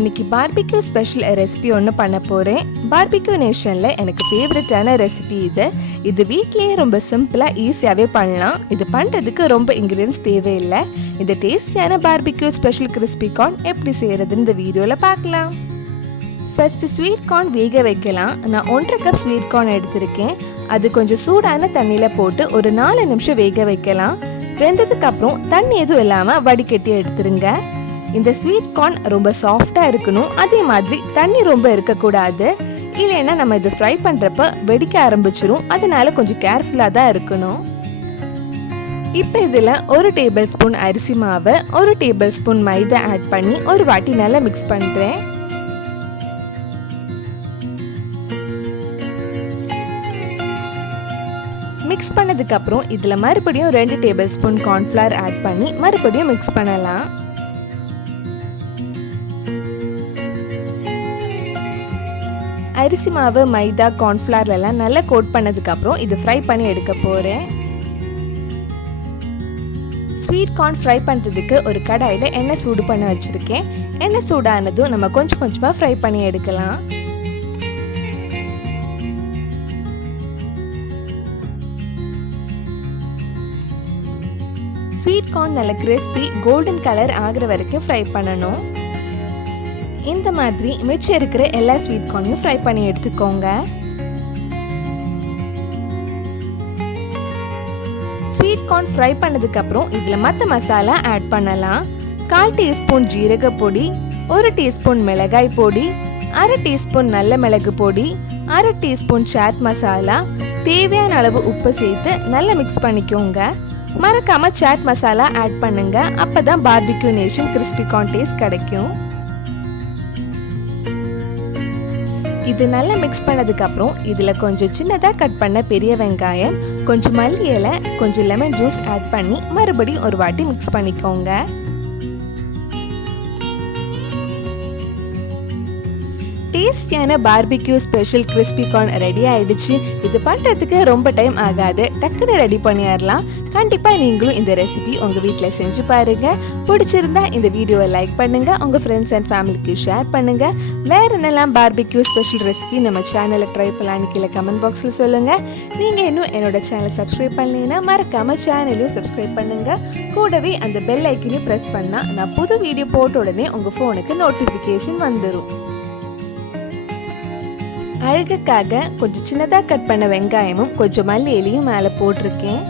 இன்னைக்கு barbecue special recipe ஒன்று பண்ண போகிறேன். பார்பிக்யூ நேஷனில் எனக்கு ஃபேவரட்டான ரெசிபி இது வீட்லேயே ரொம்ப சிம்பிளாக ஈஸியாகவே பண்ணலாம். இது பண்ணுறதுக்கு ரொம்ப இன்க்ரீடியன்ஸ் தேவையில்லை. இந்த டேஸ்டியான பார்பிக்யூ ஸ்பெஷல் கிறிஸ்பி கார்ன் எப்படி செய்கிறதுன்னு இந்த வீடியோவில் பார்க்கலாம். ஃபர்ஸ்ட் ஸ்வீட் கார்ன் வேக வைக்கலாம். நான் 1.5 கப் ஸ்வீட் கார்ன் எடுத்திருக்கேன். அது கொஞ்சம் சூடான தண்ணியில் போட்டு ஒரு 4 நிமிஷம் வேக வைக்கலாம். வெந்ததுக்கு அப்புறம் தண்ணி எதுவும் இல்லாமல் வடிகட்டி எடுத்துருங்க. இந்த ஸ்வீட் கார்ன் ரொம்ப சாஃப்டாக இருக்கணும். அதே மாதிரி தண்ணி ரொம்ப இருக்கக்கூடாது, இல்லைன்னா நம்ம இது ஃப்ரை பண்ணுறப்ப வெடிக்க ஆரம்பிச்சிரும். அதனால கொஞ்சம் கேர்ஃபுல்லாக தான் இருக்கணும். இப்போ இதில் 1 டேபிள் ஸ்பூன் அரிசி மாவு, 1 டேபிள் ஸ்பூன் மைதா ஆட் பண்ணி ஒரு வாட்டி நல்லா மிக்ஸ் பண்ணுறேன். மிக்ஸ் பண்ணதுக்கு அப்புறம் இதில் மறுபடியும் 2 டேபிள் ஸ்பூன் கார்ன்ஃப்ளவர் ஆட் பண்ணி மறுபடியும் மிக்ஸ் பண்ணலாம். அரிசி மாவு, மைதா, கார்ன்ஃப்ளவர்லாம் நல்லா கோட் பண்ணதுக்கு அப்புறம் இது ஃப்ரை பண்ணி எடுக்க போறேன். ஸ்வீட் கார்ன் ஃப்ரை பண்ணுறதுக்கு ஒரு கடாயில் எண்ணெய் சூடு பண்ண வச்சிருக்கேன். எண்ணெய் சூடானதும் நம்ம கொஞ்சம் கொஞ்சமாக ஃப்ரை பண்ணி எடுக்கலாம். ஸ்வீட் கார்ன் நல்ல கிறிஸ்பி கோல்டன் கலர் ஆகிற வரைக்கும் ஃப்ரை பண்ணணும். இந்த மாதிரி மிச்சம் இருக்கிற எல்லா ஸ்வீட் கார்னையும் ஃப்ரை பண்ணி எடுத்துக்கோங்க. ஸ்வீட் கார்ன் ஃப்ரை பண்ணதுக்கு அப்புறம் இதில் மற்ற மசாலா ஆட் பண்ணலாம். 1/4 டீஸ்பூன் ஜீரக பொடி, 1 டீஸ்பூன் மிளகாய் பொடி, 1/2 டீஸ்பூன் நல்ல மிளகு பொடி, 1/2 டீஸ்பூன் சாட் மசாலா, தேவையான அளவு உப்பு சேர்த்து நல்லா மிக்ஸ் பண்ணிக்கோங்க. மறக்காம சாட் மசாலா ஆட் பண்ணுங்க. அப்பதான் barbecue nation crispy corn taste கிடைக்கும். இது நல்லா மிக்ஸ் பண்ணதுக்கு அப்புறம் இதுல கொஞ்சம் சின்னதா கட் பண்ண பெரிய வெங்காயம், கொஞ்சம் மல்லி இலை, கொஞ்சம் லெமன் ஜூஸ் ஆட் பண்ணி மறுபடியும் ஒரு வாட்டி மிக்ஸ் பண்ணிக்கோங்க. டேஸ்டியான barbecue special crispy corn ready ஆயிடுச்சு. இது பண்ணுறதுக்கு ரொம்ப டைம் ஆகாது, டக்குன்னு ரெடி பண்ணிடலாம். கண்டிப்பாக நீங்களும் இந்த ரெசிபி உங்கள் வீட்டில் செஞ்சு பாருங்கள். பிடிச்சிருந்தா இந்த வீடியோவை லைக் பண்ணுங்கள், உங்கள் ஃப்ரெண்ட்ஸ் அண்ட் ஃபேமிலிக்கு ஷேர் பண்ணுங்கள். வேறு என்னெல்லாம் பார்பிக்யூ ஸ்பெஷல் ரெசிபி நம்ம சேனலில் ட்ரை பண்ணலான்னு கீழே கமெண்ட் பாக்ஸில் சொல்லுங்கள். நீங்கள் இன்னும் என்னோட சேனலை சப்ஸ்கிரைப் பண்ணலைன்னா மறக்காமல் சேனலையும் சப்ஸ்கிரைப் பண்ணுங்கள். கூடவே அந்த பெல் ஐக்கனையும் ப்ரெஸ் பண்ணால் நான் புது வீடியோ போட்ட உடனே உங்கள் ஃபோனுக்கு நோட்டிஃபிகேஷன் வந்துடும். அழகுக்காக கொஞ்சம் சின்னதாக கட் பண்ண வெங்காயமும் கொஞ்சம் மல்லி இலையும் மேலே போட்டிருக்கேன்.